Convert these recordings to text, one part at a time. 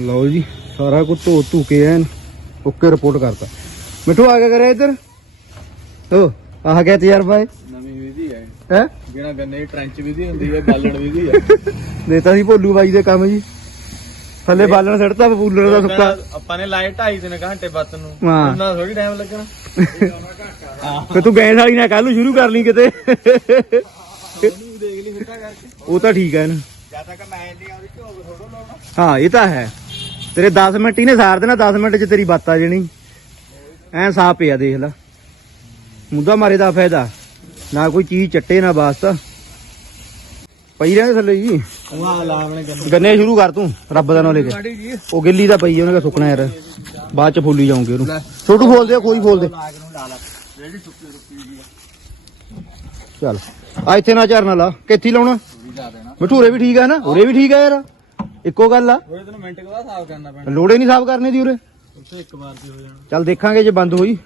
ਲਓ ਜੀ ਸਾਰਾ ਕੁਝ ਧੋ ਧੂ ਕੇ ਐਨ ਓਕੇ ਰਿਪੋਰਟ ਕਰਤਾ। ਮਿੱਠੂ ਆ ਗਿਆ ਕਰਿਆ ਇੱਧਰ? ਓ ਆਹ ਗਿਆ ਤਜਰਬਾ ਹੈ ਨਵੀਂ ਵਿਧੀ ਹੈ ਹੈ? ਜਿਹੜਾ ਗੰਨੇ ਟ੍ਰੈਂਚ ਵਿਧੀ ਹੁੰਦੀ ਹੈ ਬਾਲਣ ਵਿਧੀ ਹੈ ਦੇਤਾ ਸੀ ਭੋਲੂ ਬਾਈ ਦੇ ਕੰਮ ਜੀ। ਥੱਲੇ ਬਾਲਣ ਸੜਤਾ ਦਾ ਸੁੱਕਾ। ਆਪਾਂ ਨੇ ਲਾਏ 2.5 ਤਿੰਨ ਘੰਟੇ ਬੱਤ ਨੂੰ। ਹਾਂ। ਉਹਨਾਂ ਥੋੜੀ ਟਾਈਮ ਲੱਗਣਾ? ਫੇ ਤੂੰ ਗੈਸ ਵਾਲੀ ਨਾ ਕੱਲ ਨੂੰ ਸ਼ੁਰੂ ਕਰ ਲਈ ਕਿਤੇ। ਉਹ ਤਾਂ ਠੀਕ ਹੈ ਨਾ। ਜਦ ਤੱਕ ਮੈਂ ਨਹੀਂ ਆਉਂਦੀ ਝੋਕ ਥੋੜੋ ਲਾਉਣਾ। ਹਾਂ ਇਹ ਤਾਂ ਹੈ। ਤੇਰੇ 10 ਮਿੰਟ ਹੀ ਨੇ ਸਾਰ ਦੇਣਾ 10 ਮਿੰਟ ਚ ਤੇਰੀ ਬਾਤ ਆ ਜਣੀ। ਐ ਸਾਫ਼ ਪਿਆ ਦੇਖ ਲੈ। ਮੁੱਦਾ ਮਾਰੇ ਦਾ ਫਾਇਦਾ। ਨਾ ਕੋਈ ਚੀਜ਼ ਚੱਟੇ, ਨਾ ਵਾਸਤਾ ਪਈ ਰਹਿੰਦੇ ਥੱਲੇ ਜੀ। ਗੰਨੇ ਸ਼ੁਰੂ ਕਰ ਤੂੰ, ਰੱਬ ਦਾ ਨਾਮ ਲੈ ਕੇ। ਉਹ ਗਿੱਲੀ ਦਾ ਪਈ ਉਹਨੇ ਕਾ ਸੁੱਕਣਾ ਯਾਰ। ਬਾਅਦ ਚ ਫੋਲੀ ਜਾਉਂਗੇ ਉਹਨੂੰ। ਛੋਟੂ ਫੋਲ ਦੇ, ਕੋਈ ਫੋਲ ਦੇ। ਚੱਲ। ਆ ਇੱਥੇ ਨਾ ਝਰਨਾ ਲਾ। ਕਿੱਥੇ ਲਾਉਣਾ? ਮਠੂਰੇ ਵੀ ਠੀਕ ਆ ਨਾ? ਉਰੇ ਵੀ ਠੀਕ ਆ ਯਾਰ। ਇੱਕੋ ਗੱਲ ਆ। ਥੋੜੇ ਦਿਨ ਮਿੰਟ ਬਾਅਦ ਸਾਫ਼ ਕਰਨਾ ਪੈਣਾ। ਲੋੜੇ ਨਹੀਂ ਸਾਫ਼ ਕਰਨੇ ਦੀ ਉਰੇ? ਉੱਥੇ ਇੱਕ ਵਾਰ ਤੇ ਹੋ ਜਾਣਾ। ਚੱਲ ਦੇਖਾਂਗੇ ਜੇ ਬੰਦ ਹੋਈ।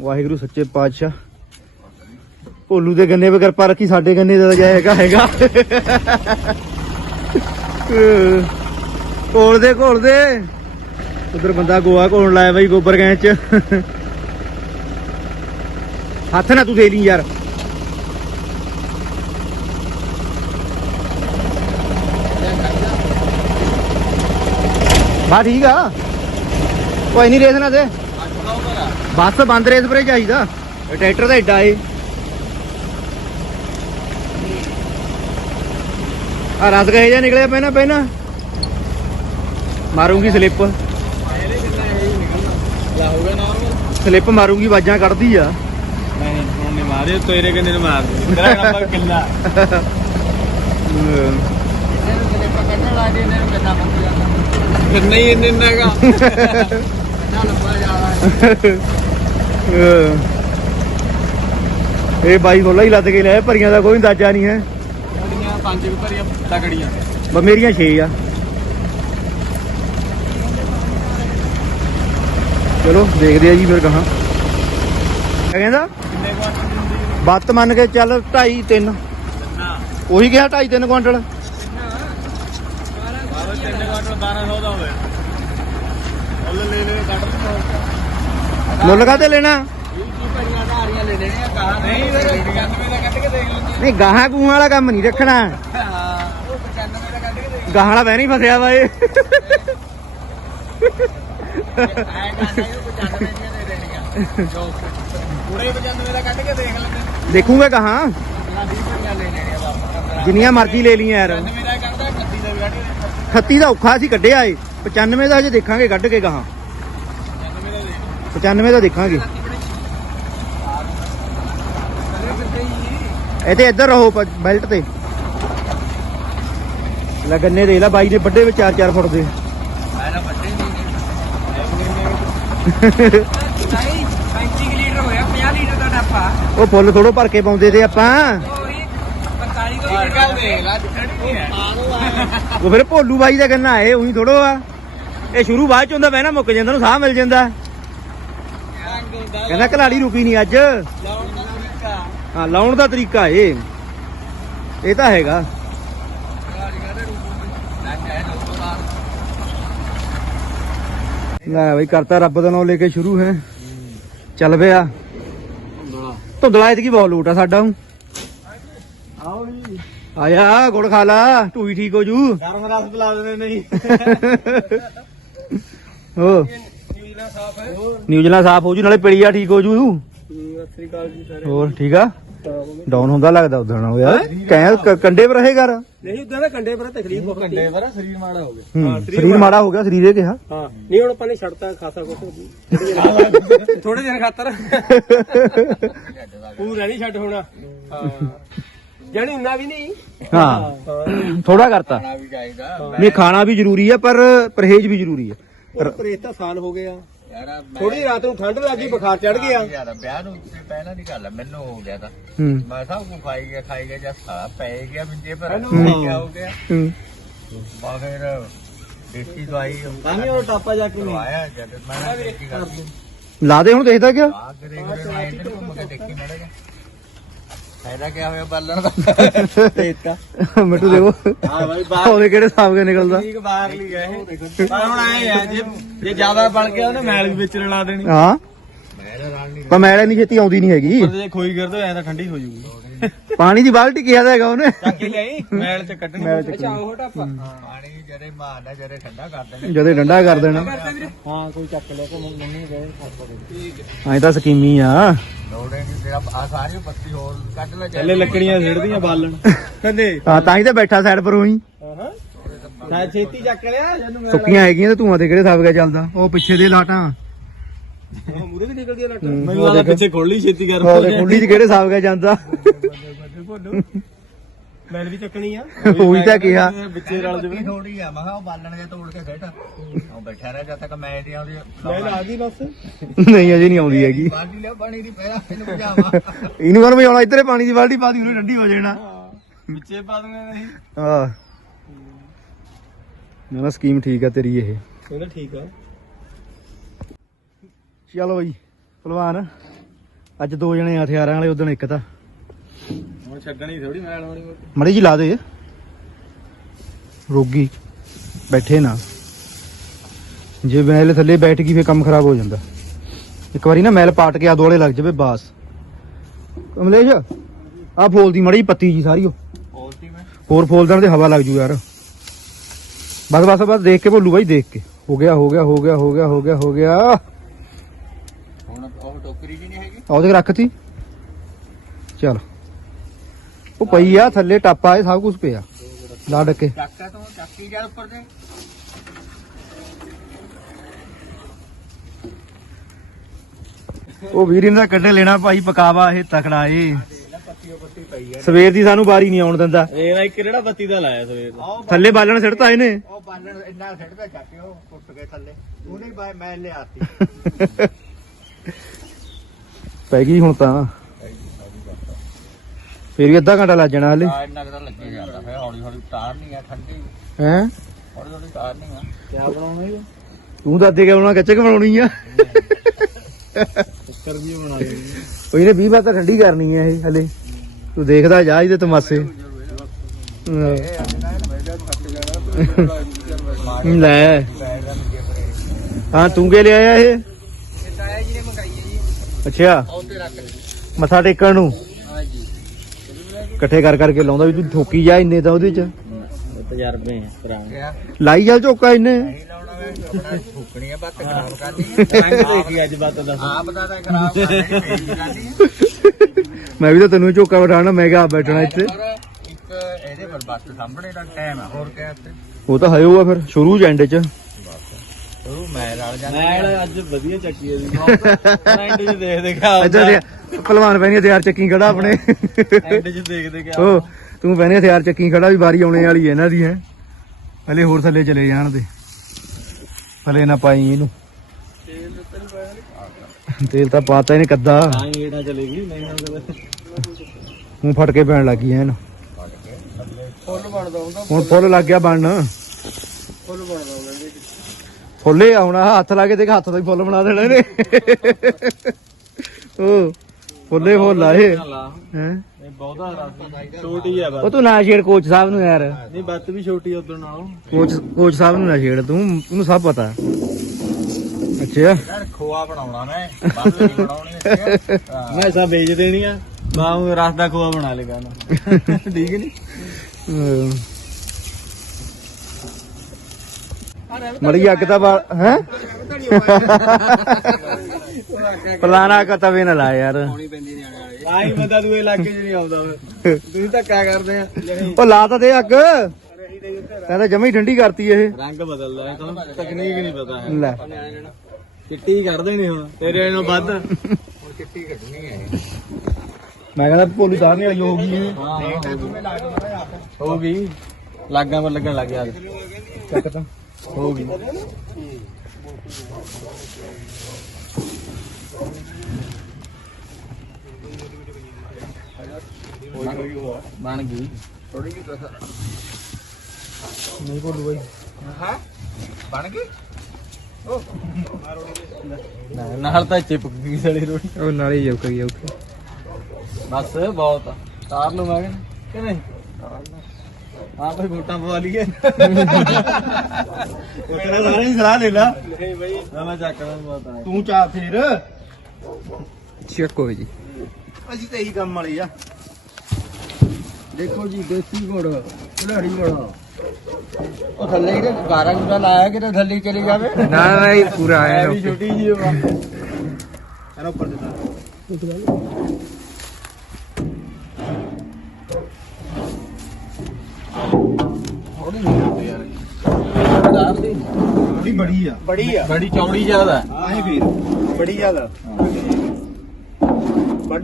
ਵਾਹਿਗੁਰੂ ਸੱਚੇ ਪਾਤਸ਼ਾਹ। ਭੋਲੂ ਦੇ ਗੰਨੇ 'ਤੇ ਕਿਰਪਾ ਰੱਖੀ ਸਾਡੇ ਗੰਨੇ ਦਾ ਜਾ ਹੈਗਾ ਹੈਗਾ। ਘੋਲ ਦੇ ਘੋਲ ਦੇ। ਉਧਰ ਬੰਦਾ ਗੋਆ ਘੋਲਣ ਲਾਇਆ ਬਾਈ ਗੋਬਰ ਗੈਂ ਚ। ਹੱਥ ਨਾ ਤੂੰ ਦੇ ਲਈ ਯਾਰ। ਬਾ ਠੀਕ ਆ। ਕੋਈ ਨਹੀਂ ਰੇਸ ਨਾ ਦੇ। ਬੱਸ ਬੰਦ ਰੇਸ ਪਰੇ ਚਾਹੀਦਾ। ਇਹ ਟਰੈਕਟਰ ਦਾ ਏਡਾ ਏ। ਆ ਰਸ ਗਏ ਜਾਂ ਨਿਕਲਿਆ ਪੈਣਾ ਪੈਣਾ ਮਾਰੂੰਗੀ ਸਲਿੱਪ ਸਲਿੱਪ ਮਾਰੂੰਗੀ ਆਵਾਜ਼ਾਂ ਕੱਢਦੀ ਆ। ਨਹੀਂ ਹੁਣ ਨਹੀਂ ਮਾਰੇ ਤੇਰੇ ਕਿੰਨੇ ਨੂੰ ਮਾਰ ਦੇ ਤੇਰਾ ਨੰਬਰ ਕਿੱਲਾ। ਪਕੜਨ ਲਾ ਕੇ ਇਹਨੂੰ ਕਿੰਨਾ ਫਿਰ ਨਹੀਂ ਇੰਨੇ ਨਾਗਾ ਕਿੰਨਾ ਲੰਬਾ ਜਾਵਾ ਇਹ ਬਾਈ ਕੋਲ ਹੀ ਲੱਦ ਕੇ ਲਿਆ ਭਰੀਆਂ ਦਾ ਕੋਈ ਅੰਦਾਜ਼ਾ ਨਹੀਂ ਹੈ। ਉਹਦੀਆਂ ਪੰਜ ਵੀ ਭਰੀਆਂ ਤਕੜੀਆਂ। ਬਸ ਮੇਰੀਆਂ 6 ਆ। ਚਲੋ ਦੇਖਦੇ ਆ ਜੀ ਫਿਰ ਕਹਾਂ। ਕਹਿੰਦਾ ਬੱਤ ਮੰਨ ਕੇ ਚੱਲ 2.5 3 ਨਾ ਉਹੀ ਕਿਹਾ 2.5 3 ਕੁਇੰਟਲ ਬਾਰਾਂ ਤਿੰਨ ਕੁਆਂਟਲ 1200 ਦਾ ਹੋਇਆ। ਉਹ ਲੈ ਲੈ ਕੱਢ ਲਓ ਮੁੱਲ ਕਾਤੇ ਲੈਣਾ? ਲੈ ਲੈਣੀਆਂ ਕਹਾ ਨਹੀਂ ਫਿਰ 95 ਦਾ ਕੱਢ ਕੇ ਦੇਖ ਲੈਂਦੇ ਨਹੀਂ ਗਾਹਾਂ ਕੂਹਾਂ ਵਾਲਾ ਕੰਮ ਨਹੀਂ ਰੱਖਣਾ। ਹਾਂ ਉਹ 95 ਦਾ ਕੱਢ ਕੇ ਦੇਖ ਗਾਹਾਂ ਵਾਲਾ ਵੈ ਨਹੀਂ ਫਸਿਆ ਵਾ ਇਹ। ਆਏ ਕਹਿੰਦਾ ਇਹ 95 ਦੀਆਂ ਦੇ ਦੇਣੀਆਂ ਜੋ ਪੂਰੇ 95 ਦਾ ਕੱਢ ਕੇ ਦੇਖ ਲੈਂਦੇ। ਦੇਖੂਗਾ ਗਾਹਾਂ। ਨਾ 20 ਭਰੀਆਂ ਲੈ ਲੈਣੀਆਂ ਬਾਪ ਜਿੰਨੀਆਂ ਮਰਜ਼ੀ ਲੈ ਲਈਆਂ ਯਾਰ। 95 ਦਾ ਕੱਢਦਾ 31 ਦਾ ਵੀ ਕੱਢ ਕੇ 38 ਦਾ ਔਖਾ ਸੀ ਕੱਢਿਆ ਏ। 95 ਦਾ ਹਜੇ ਦੇਖਾਂਗੇ ਕੱਢ ਕੇ ਗਾਹਾਂ। 95 ਦਾ ਦੇਖ 95 ਦਾ ਦੇਖਾਂਗੇ। ਇਹ ਤੇ ਇੱਧਰ ਰਹੋ ਬੈਲਟ ਤੇ। ਲੈ ਗੰਨੇ ਦੇ ਲੈ ਬਾਈ ਨੇ ਵੱਡੇ ਵਿੱਚ 4-4 ਫੁੱਟ ਦੇ। ਆਇਆ ਵੱਡੇ ਨਹੀਂ ਨੇ ਨਹੀਂ 35 ਲੀਟਰ ਹੋਇਆ 50 ਲੀਟਰ ਦਾ ਡੱਪਾ ਉਹ ਫੁੱਲ ਥੋੜੋ ਭਰ ਕੇ ਪਾਉਂਦੇ ਤੇ ਆਪਾਂ। ਉਹ 45 ਦੇਖ ਲਾ ਖੜੀ ਹੈ ਉਹ ਫਿਰ ਭੋਲੂ ਬਾਈ ਦਾ ਗੰਨਾ ਏ ਉਹੀ ਥੋੜੋ ਆ ਇਹ ਸ਼ੁਰੂ ਬਾਅਦ ਚ ਹੁੰਦਾ ਵੈਨਾ ਮੁੱਕ ਜਾਂਦਾ ਨੂੰ ਸਾਹ ਮਿਲ ਜਾਂਦਾ। ਕਹਿੰਦਾ ਕਲਾੜੀ ਰੁਕੀ ਨਹੀਂ ਅੱਜ। ਲਾਉਣ ਦਾ ਤਰੀਕਾ ਹਾਂ, ਲਾਉਣ ਦਾ ਤਰੀਕਾ ਏ ਇਹ ਤਾਂ ਹੈਗਾ। ਲੈ ਬਈ, ਕਰਤਾ ਰੱਬ ਦਾ ਨਾਮ ਲੈ ਕੇ ਸ਼ੁਰੂ ਹੈ। ਚੱਲ ਪਿਆ। ਧੁੰਦਲਾ। ਐਤਕੀ ਬਹੁਤ ਲੂਟ ਆ ਸਾਡਾ ਆਓ ਜੀ। ਆਇਆ ਗੁੜ ਖਾ ਲਾ ਢੂਈ ਠੀਕ ਹੋ ਜੂ। ਗਰਮ ਰਸ ਬੁਲਾ ਦੇਣੇ ਨਹੀਂ ਹੋ ਨਿਊਜ਼ੀਲੈਂਡ ਸਾਫ਼ ਹੈ। ਨਿਊਜ਼ੀਲੈਂਡ ਸਾਫ਼ ਹੋ ਜੂ ਨਾਲੇ ਪਿੜੀਆ ਠੀਕ ਹੋ ਜੂ। ਸਤਿ ਸ੍ਰੀ ਅਕਾਲ ਜੀ ਸਾਰੇ। ਹੋਰ ਠੀਕ ਆ? ਡਾਊਨ ਹੁੰਦਾ ਲੱਗਦਾ ਉਧਰ ਨਾ ਹੋਇਆ ਕਹਿ ਕ- ਕੰਡੇ ਪਰ ਰਹੇ ਕਰ ਨਹੀਂ ਉਦਾਂ ਦਾ ਕੰਡੇ ਪਰ ਤਕਲੀਫ ਬਹੁਤ ਕੰਡੇ ਪਰ ਸਰੀਰ ਮਾੜਾ ਹੋ ਗਿਆ। ਹੂੰ, ਸਰੀਰ ਮਾੜਾ। ਹੋ ਗਿਆ ਸਰੀਰ ਇਹ ਕਿਹਾ। ਹਾਂ ਨਹੀਂ ਹੁਣ ਆਪਾਂ ਨੇ ਛੱਡਤਾ ਖਾਸਾ ਕੁਛ ਥੋੜੇ ਦਿਨ ਖਾਤਰ। ਪੂਰਾ ਨਹੀਂ ਛੱਡ ਹੋਣਾ। ਹਾਂ। ਜਾਨੀ ਇੰਨਾ ਵੀ ਨਹੀਂ? ਹਾਂ। ਥੋੜਾ ਕਰਤਾ। ਖਾਣਾ ਵੀ ਚਾਹੀਦਾ। ਨਹੀਂ ਖਾਣਾ ਵੀ ਜ਼ਰੂਰੀ ਆ ਪਰ ਪਰਹੇਜ਼ ਵੀ ਜ਼ਰੂਰੀ ਆ। ਪਰੇਤ ਤਾਂ ਸਾਲ ਹੋ ਗਿਆ ਯਾਰ ਥੋੜੀ ਰਾਤ ਨੂੰ ਠੰਡ ਲੱਗੀ ਬੁਖਾਰ ਚੜ ਗਿਆ। ਯਾਰ ਵਿਆਹ ਨੂੰ ਤੇ ਪਹਿਲਾਂ ਦੀ ਗੱਲ ਆ ਮੈਨੂੰ ਹੋ ਗਿਆ ਤਾਂ। ਹੂੰ। ਮੈਂ ਸਭ ਕੁ ਖਾਈ ਗਿਆ ਖਾਈ ਗਿਆ ਜਾਂ ਸਾਲਾ ਪੈ ਗਿਆ ਮਿੰਜੇ ਪਰ। ਹੂੰ। ਕੀ ਹੋ ਗਿਆ। ਹੂੰ। ਬਾ ਫਿਰ ਦੇਸੀ ਦਵਾਈ ਤਾਂ ਉਹ ਟਾਪਾ ਜਾ ਕੇ ਆਇਆ ਜਦ ਮੈਂ ਦੇਖੀ ਗੱਲ ਲਾ ਦੇ ਹੁਣ ਦੇਖਦਾ ਕਿਆ? ਆ ਮੈਂ ਦੇਖੀ ਮੜਾ ਫਾਇਦਾ ਕੀ ਹੋਇਆ ਬਾਲਣ ਦਾ? ਦੇਤਾ। ਮਿੱਟੂ ਦੇਖੋ। ਹਾਂ ਬਾਈ ਬਾਹਰ ਉਹਦੇ ਕਿਹੜੇ ਸਾਫ਼ ਕੇ ਨਿਕਲਦਾ? ਠੀਕ ਬਾਹਰ ਲਈ ਗਏ। ਪਰ ਹੁਣ ਆਏ ਆ ਜੇ ਜੇ ਜ਼ਿਆਦਾ ਬਣ ਗਿਆ ਉਹਨੇ ਮੈਲ ਵੀ ਵਿੱਚ ਰਲਾ ਦੇਣੀ। ਹਾਂ। ਪਰ ਮੈਲੇ ਨਹੀਂ ਛੇਤੀ ਆਉਂਦੀ ਨਹੀਂ ਹੈਗੀ। ਪਰ ਜੇ ਖੋਈ ਕਰ ਦੋ ਐ ਤਾਂ ਠੰਡੀ ਹੋ ਜੂਗੀ ਪਾਣੀ ਦੀ ਬਾਲਟੀ ਕਿਹਾ ਹੈਗਾ ਉਹਨੇ। ਚੱਕ ਕੇ ਲਿਆਈ ਮੈਲ ਚ ਕੱਢਣੀ। ਮੈਲ ਚ ਅੱਛਾ ਉਹ ਟਾਪਾ ਪਾਣੀ ਜਰੇ ਮਾਰਨਾ ਜਰੇ ਠੰਡਾ ਕਰ ਦੇਣਾ। ਜਦੇ ਡੰਡਾ ਕਰ ਦੇਣਾ। ਹਾਂ ਕੋਈ ਚੱਕ ਲਿਆ ਕੋ ਮੰਨੀ ਗਏ ਖਾਪਾ ਐਂ ਤਾਂ ਸਕੀਮੀ ਆ। ਲੋੜੇ ਨਹੀਂ ਤੇਰਾ ਆ ਸਾਰੀ ਪੱਤੀ ਹੋਰ ਕੱਢ ਲੈ ਥੱਲੇ ਲੱਕੜੀਆਂ ਛੇੜਦੀਆਂ ਬਾਲਣ। ਕਹਿੰਦੇ ਹਾਂ ਤਾਂ ਹੀ ਤਾਂ ਬੈਠਾ ਸਾਈਡ ਪਰ ਉਹੀ। ਹਾਂ ਨਾ ਛੇਤੀ ਚੱਕ ਲਿਆ। ਜਨੂੰ ਸੁੱਕੀਆਂ ਹੈਗੀਆਂ ਤੇ ਧੂਆਂ ਤੇ ਕਿਹੜੇ ਕੇ ਚੱਲਦਾ? ਉਹ ਪਿੱਛੇ ਦੇ ਲਾਟਾਂ। ਮੂਰੇ ਵੀ ਨਿਕਲਦੀ ਲੱਟ। ਹੂੰ, ਮੈਨੂੰ ਉਹ ਲੱਗਦਾ। ਪਿੱਛੇ ਖੋਲ ਲਈ ਛੇਤੀ ਕਰ ਉਹਦੇ ਕੁੰਡੀ 'ਚ ਕਿਹੜੇ ਕੇ ਜਾਂਦਾ ਮੈਲ ਵੀ ਚੱਕਣੀ ਆ। ਉਹੀ ਤਾਂ ਕਿਹਾ। ਵਿੱਚੇ ਰਲ ਜਵੇ। ਥੋੜੀ ਆ ਮੈਂ ਕਿਹਾ ਉਹ ਬਾਲਣ ਜੇ ਤੋੜ ਕੇ ਖੇਡ। ਉਹ ਬੈਠਾ ਰਹਿ ਜਦ ਤੱਕ ਮੈਂ ਨਹੀਂ ਆਉਂਦੀ ਮੈਲ ਆ ਗਈ ਬਸ। ਨਹੀਂ ਅਜੇ ਨਹੀਂ ਆਉਂਦੀ ਹੈਗੀ। ਬਾਲਟੀ ਲਿਆ ਪਾਣੀ ਦੀ ਪਹਿਲਾਂ ਇਹਨੂੰ ਭਜਾਵਾ। ਇਹਨੂੰ ਕਰ ਆਉਣਾ ਇੱਧਰੇ ਪਾਣੀ ਦੀ ਬਾਲਟੀ ਪਾ ਦੀ ਉਹਨੇ ਠੰਡੀ ਹੋ ਜਾਣਾ। ਵਿੱਚੇ ਪਾ ਦੂੰਗਾ ਨਹੀਂ ਆ ਨਾ ਨਾ ਸਕੀਮ ਠੀਕ ਆ ਤੇਰੀ ਇਹ। ਉਹਦਾ ਠੀਕ ਆ। ਚਲੋ ਬਈ ਭਲਵਾਨ ਅੱਜ ਦੋ ਜਣੇ ਹਥਿਆਰਾਂ ਵਾਲੇ ਉਦੋਂ ਇੱਕ ਤਾਂ। ਛੱਡਣੀ ਥੋੜੀ ਮੈਲ ਹੋਣੀ ਮੜੀ ਜੀ ਲਾ ਦੇ। ਰੋਗੀ ਬੈਠੇ ਨਾ। ਜੇ ਮੈਲ ਥੱਲੇ ਬੈਠ ਗਈ ਫੇ ਕੰਮ ਖਰਾਬ ਹੋ ਜਾਂਦਾ। ਇੱਕ ਵਾਰੀ ਨਾ ਮੈਲ ਪਾਟ ਕੇ ਵਾਲੇ ਲੱਗ ਜਾਵੇ ਬਾਸ। ਕਮਲੇਸ਼ ਆ ਫੋਲਦੀ ਮੜੀ ਪੱਤੀ ਜੀ ਸਾਰੀ ਉਹ। ਬੋਲਤੀ ਮੈਂ। ਹੋਰ ਤੇ ਹਵਾ ਲੱਗ ਜੂ ਯਾਰ। ਬਸ ਬਸ ਬਸ ਦੇਖ ਕੇ ਭੋਲੂ ਬਾਈ ਦੇਖ ਕੇ। ਹੋ ਗਿਆ ਹੋ ਗਿਆ ਹੋ ਗਿਆ ਹੋ ਗਿਆ ਹੋ ਗਿਆ ਹੋ ਗਿਆ। ਹੁਣ ਉਹ ਟੋਕਰੀ ਜੀ ਨਹੀਂ ਹੈਗੀ? ਉਹਦੇ ਰੱਖਤੀ। ਚਲ। ਉਹ ਪਈ ਆ ਥੱਲੇ ਟਾਪਾ ਇਹ ਸਭ ਕੁਝ ਪਿਆ। ਲਾ ਡੱਕੇ। ਚੱਕਾ ਤੋਂ ਚੱਕੀ ਜਾ ਉੱਪਰ ਦੇ ਉਹ ਵੀਰ ਇਹਨਾਂ ਦਾ ਕੱਢੇ ਲੈਣਾ ਭਾਈ ਪਕਾਵਾ ਇਹ ਤਕੜਾ ਏ। ਸਵੇਰ ਦੀ ਸਾਨੂੰ ਬਾਰੀ ਨਹੀਂ ਆਉਣ ਦਿੰਦਾ। ਇਹ ਨਾ ਇੱਕ ਕਿਹੜਾ ਬੱਤੀ ਦਾ ਲਾਇਆ ਸਵੇਰ ਦਾ। ਥੱਲੇ ਬਾਲਣ ਸਿੱਟਤਾ ਇਹਨੇ। ਉਹ ਬਾਲਣ ਇੰਨਾ ਸਿੱਟਦਾ ਚੱਕ ਕੇ ਉਹ ਟੁੱਟ ਗਏ ਥੱਲੇ। ਉਹਨੇ ਮੈਂ ਲਿਆਤੀ। ਪੈ ਗਈ ਹੁਣ ਤਾਂ। ਫੇਰ ਵੀ ਅੱਧਾ ਘੰਟਾ ਲੱਗ ਜਾਣਾ ਹਲੇ। ਆ ਇੰਨਾ ਕੁ ਤਾਂ ਲੱਗੇ ਜਾਂਦਾ। ਫਿਰ ਹੌਲੀ ਹੌਲੀ ਤਾਰ ਨਹੀਂ ਆ ਠੰਡੀ ਹੈ? ਹੌਲੀ ਹੌਲੀ ਤਾਰ ਨਹੀਂ ਆ ਕੀ ਬਣਾਉਣਾ ਇਹ ਤੂੰ ਦਾਦੇ ਕੇ ਬਣਾਉਣੀ ਆ? ਚੱਕਰ ਵੀ ਬਣਾ ਲੈਣੀ ਉਹ ਇਹਨੇ 20 ਵਾਰ ਤਾਂ ਠੰਡੀ ਕਰਨੀ ਆ ਇਹ ਹਲੇ। ਤੂੰ ਦੇਖਦਾ ਜਾ ਇਹਦੇ ਤਮਾਸੇ। ਹਾਂ। ਲੈ। ਹਾਂ ਤੂੰ ਕੇ ਲਿਆਇਆ ਇਹ? ਇਹ ਤਾਇਆ ਜੀ ਨੇ ਮੰਗਾਈ ਹੈ ਜੀ। ਅੱਛਾ। ਮੱਥਾ ਟੇਕਣ ਨੂੰ। ਇਕੱਠੇ ਕਰ ਕਰਕੇ ਲਾਉਂਦਾ ਵੀ ਤੂੰ ਠੋਕੀ ਜਾ ਇੰਨੇ ਤਾਂ ਉਹਦੇ ਚ। ਤਜਰਬੇ ਆ ਪੁਰਾਣੇ ਕਿਆ ਲਾਈ ਜਾ ਝੋਕਾ ਇੰਨੇ। ਨਹੀਂ ਲਾਉਣਾ ਮੈਂ ਆਪਣਾ ਫੂਕਣੀ ਆ ਬੱਤ ਖਰਾਬ ਕਰਨੀ ਰੰਗ ਦੇਖੀ ਅੱਜ ਬਾਤ ਦੱਸ। ਆਪ ਦਾ ਤਾਂ ਖਰਾਬ ਕਰਨੀ ਪੇਜ ਕਰਨੀ ਮੈਂ ਵੀ ਤਾਂ ਤੈਨੂੰ ਝੋਕਾ ਬਿਠਾਣਾ ਮੈਂ ਕਿਹਾ ਬੈਠਣਾ ਇੱਥੇ। ਇੱਕ ਇਹਦੇ ਪਰ ਬੱਸ ਸਾਹਮਣੇ ਦਾ ਟਾਈਮ ਆ ਹੋਰ ਕਿਆ ਤੇ ਉਹ ਤਾਂ ਹੈ ਉਹ ਆ ਫਿਰ ਸ਼ੁਰੂ ਚ ਐਂਡ ਚ। ਉਹ ਮੈਂ ਰਲ ਜਾਂਦਾ ਮੈਲ ਅੱਜ ਵਧੀਆ ਚੱਕੀ ਹੈ ਜੀ। ਐਂਡ 'ਚ ਦੇਖ ਦੇਖ ਆ ਇੱਧਰ ਦੇ ਪਹਿਲਵਾਨ ਪੈਣੀ ਹਥਿਆਰ ਚੱਕੀ ਖੜਾ ਆਪਣੇ। ਐਂਡ ਦੇਖ ਉਹ ਤੂੰ ਪੈਣੀ ਹਥਿਆਰ ਚੱਕੀ ਖੜਾ ਵੀ ਵਾਰੀ ਆਉਣੇ ਵਾਲੀ ਹੈ ਇਹਨਾਂ ਦੀ ਹੈ। ਹਲੇ ਹੋਰ ਥੱਲੇ ਚਲੇ ਜਾਣ ਦੇ ਹਲੇ ਨਾ ਪਾਈ ਇਹਨੂੰ। ਤੇਲ ਤਾਂ ਪਾਤਾ ਇਹਨੇ ਕੱਦਾ। ਹੀ ਏਡਾ ਚਲੇਗੀ ਨਹੀਂ ਮੂੰਹ ਫਟ ਕੇ ਪੈਣ ਲੱਗੀ ਐਨ। ਫੁੱਲ ਬਣਦਾ ਹੁੰਦਾ ਹੁਣ ਫੁੱਲ ਲੱਗ ਗਿਆ ਬਣਨ। ਫੁੱਲ ਬਣਦਾ ਹੁੰਦਾ ਫੁੱਲੇ ਆਉਣਾ ਹੱਥ ਲਾ ਕੇ ਦੇਖ ਹੱਥ ਦਾ ਹੀ ਫੁੱਲ ਬਣਾ ਦੇਣਾ ਇਹਨੇ। ਉਹ ਫੁੱਲੇ ਫੁੱਲ ਆ ਇਹ। ਹੈ? ਇਹ ਬਹੁਤਾ ਰਸ ਛੋਟੀ ਆ ਉਹ ਬਸ ਤੂੰ ਨਾ ਛੇੜ ਕੋਚ ਸਾਹਿਬ ਨੂੰ ਯਾਰ। ਨਹੀਂ ਬੱਤ ਵੀ ਛੋਟੀ ਉਧਰ ਨਾਲੋਂ। ਕੋਚ ਕੋਚ ਸਾਹਿਬ ਨੂੰ ਨਾ ਛੇੜ ਤੂੰ ਉਹਨੂੰ ਸਭ ਪਤਾ। ਅੱਛਾ। ਯਾਰ ਖੋਆ ਬਣਾਉਣਾ ਮੈਂ। ਬੱਸ ਨਹੀਂ ਬਣਾਉਣੀ ਮੈਂ ਸਾ ਵੇਚ ਦੇਣੀ ਆ। ਮੈਂ ਉਹ ਰਸ ਦਾ ਖੋਆ ਬਣਾ ਲੇਗਾ ਨਾ ਠੀਕ ਨਹੀਂ ਮੜੀ ਅੱਗ ਤਾਂ ਹੈ? ਪਲਾਨਾ ਕਾ ਤਵੇ ਨਾ ਲਾ ਯਾਰ। ਪੈਂਦੀ ਨਿਆਣੇ ਵਾਲੇ ਆਈ ਬੰਦਾ ਦੂਏ ਇਲਾਕੇ 'ਚ ਨਹੀਂ ਆਉਂਦਾ ਤੁਸੀਂ ਧੱਕਾ ਕਰਦੇ ਆ? ਉਹ ਲਾ ਤਾਂ ਦੇ ਅੱਗ। ਕਹਿੰਦਾ ਜਮਾ ਠੰਡੀ ਕਰਤੀ ਇਹ। ਰੰਗ ਬਦਲਦਾ ਹੈ ਤੁਹਾਨੂੰ ਤਕਨੀਕ ਨਹੀਂ ਪਤਾ ਹੈ। ਲੈ। ਚਿੱਟੀ ਕਰਦੇ ਨੇ ਹੁਣ ਤੇਰੇ ਨਾਲੋਂ ਵੱਧ। ਹੁਣ ਚਿੱਟੀ ਕੱਢਣੀ ਹੈ। ਮੈਂ ਕਹਿੰਦਾ ਭੋਲੀ ਵਾਲੀ ਹੋ ਗਈ ਹੋ ਲਾਗਾਂ ਪਰ ਲੱਗਣ ਲੱਗ ਗਿਆ ਚੱਕ ਤਾਂ। ਹੋ ਗਈ ਬਣ ਗਈ ਥੋੜੀ ਜਿਹੀ ਕਸਰ ਨਹੀਂ ਭੋਲੂ ਬਾਈ ਹਾਂ ਬਣ ਗਈ ਨਾਲ ਤਾਂ ਚਿਪਕ ਗਈ ਸਾਡੀ ਰੋਟੀ। ਉਹ ਨਾਲੇ ਜਾਉ ਕਰੀ ਜਾਉ ਬਸ ਬਹੁਤ ਤਾਰ ਨੂੰ ਮੈਂ ਕਿ ਨਹੀਂ? ਹਾਂ ਭਾਈ ਵੋਟਾਂ ਪਵਾ ਲਈਏ। ਤੇਰਾ ਸਾਰੇ ਦੀ ਸਲਾਹ ਲੈ ਲਾ। ਨਹੀਂ ਨਾ ਮੈਂ ਚੱਕਦਾ ਬਹੁਤ ਤੂੰ ਚਾ ਫੇਰ। ਚੱਕੋ ਜੀ। ਅਸੀਂ ਤੇ ਇਹੀ ਕੰਮ ਵਾਲੀ ਆ। ਦੇਖੋ ਜੀ ਦੇਸੀ ਗੁੜ ਖਿਲਾੜੀ ਵਾਲਾ। ਉਹ ਥੱਲੇ ਇਹਦੇ ਗਾਰਾ ਗੁਰਾ ਲਾਇਆ ਕਿ ਥੱਲੇ ਹੀ ਚਲੀ ਜਾਵੇ? ਨਾ ਨਾ ਇਹ ਪੂਰਾ ਆਇਆ। ਵੀ ਛੋਟੀ ਜੀ ਵਾ ਇਹਨੂੰ ਉੱਪਰ ਦੇ ਆ। ਬੜੀ ਆ। ਬੜੀ ਚੌੜੀ ਜ਼ਿਆਦਾ ਆਹੇ ਵੀਰ ਬੜੀ ਜ਼ਿਆਦਾ।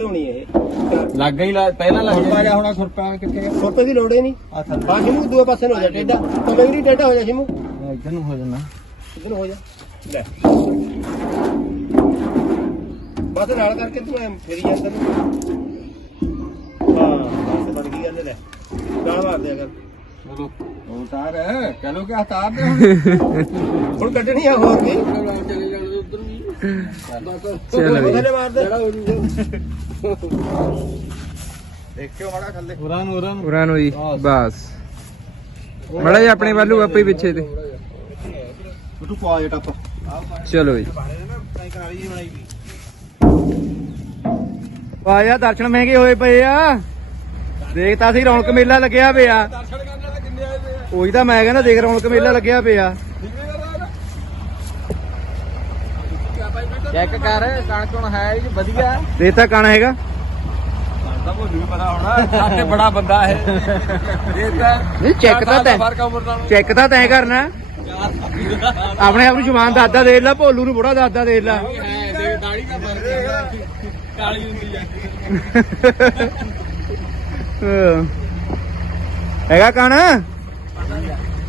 ਹੋਣੀ ਇਹ। ਲੱਗ ਗਈ ਪਹਿਲਾਂ ਲੱਗ ਗਿਆ ਹੋਣਾ ਖੁਰਪਾ ਕਿੱਥੇ ਖੁਰਪੇ ਦੀ ਲੋੜ ਹੀ ਨਹੀਂ। ਆ ਸ਼ਿਮੂ ਦੂਏ ਪਾਸੇ ਨੂੰ ਹੋ ਜਾ ਟੇਡਾ ਕਮੇ ਵੀ ਟੇਡਾ ਹੋ ਜਾ ਸ਼ਿਮੂ। ਇੱਧਰ ਨੂੰ ਹੋ ਜਾਣਾ ਇੱਧਰ ਹੋ ਜਾ। ਲੈ। ਬਸ ਨਾਲ ਕਰਕੇ ਤੂੰ ਐਂ ਫੇਰੀ ਜਾਂਦਾ ਨੂੰ। ਹਾਂ ਬਸ ਬਣ ਗਈ ਗੱਲ ਲੈ। ਨਾਲ ਮਾਰ ਦਿਆ ਕਰ। ਚਲੋ ਉਹ ਤਾਰ ਹੈ ਚਲੋ ਕਿਆ ਤਾਰ ਦੇ ਹੁਣ। ਹੁਣ ਕੱਢਣੀ ਆ ਹੋਰ ਵੀ ਚਲੇ ਜਾਣਾ ਉਧਰ ਵੀ ਚੱਲ ਵੀ ਥੱਲੇ ਮਾਰ ਦੇ। ਦੇਖਿਓ ਮਾੜਾ ਥੱਲੇ। ਉਰਾਂ ਨੂੰ ਉਰਾਂ ਨੂੰ। ਉਰਾਂ ਨੂੰ ਜੀ ਬਸ। ਮੜਾ ਜੀ ਆਪਣੇ ਵੱਲੋਂ ਆਪੇ ਪਿੱਛੇ ਤੇ। ਤੂੰ ਪਾ ਜਾ ਟੱਪ। ਚਲੋ ਜੀ। ਆਇਆ ਦਰਸ਼ਨ ਮਹਿੰਗੇ ਹੋਏ ਪਏ ਆ। ਦੇਖ ਤਾਂ ਸੀ ਰੌਣਕ ਮੇਲਾ ਲੱਗਿਆ ਪਿਆ ਦਰਸ਼ਨ ਕਰਨ ਵਾਲੇ ਕਿੰਨੇ ਆਏ ਪਏ ਆ ਉਹੀ ਤਾਂ ਮੈਂ ਕਹਿੰਦਾ ਦੇਖ ਰੌਣਕ ਮੇਲਾ ਲੱਗਿਆ ਪਿਆ। ਚੈੱਕ ਕਰ ਕਣਕ ਹੁਣ ਹੈ ਜੀ ਵਧੀਆ। ਦੇਖ ਤਾਂ ਕਣ ਹੈਗਾ? ਤਾਂ ਮੈਨੂੰ ਵੀ ਪਤਾ ਹੋਣਾ ਸਾਡੇ ਬੜਾ ਬੰਦਾ ਹੈ। ਇਹ ਤਾਂ ਨਹੀਂ ਚੈੱਕ ਤਾਂ ਤੈਂ ਚੈੱਕ ਤਾਂ ਤੈਂ ਕਰਨਾ। ਆਪਣੇ ਆਪ ਨੂੰ ਜਵਾਨ ਦਾਦਾ ਦੇਖ ਲੈ ਭੋਲੂ ਨੂੰ ਬੁੜਾ ਦਾਦਾ ਦੇਖ ਲੈ। ਹੈ ਦੇ ਦਾੜੀ ਦਾ ਫ਼ਰਕ ਹੈ। ਕਾਲੀ ਹੁੰਦੀ ਹੈ ਹਾਂ। ਹੈਗਾ ਕਣ?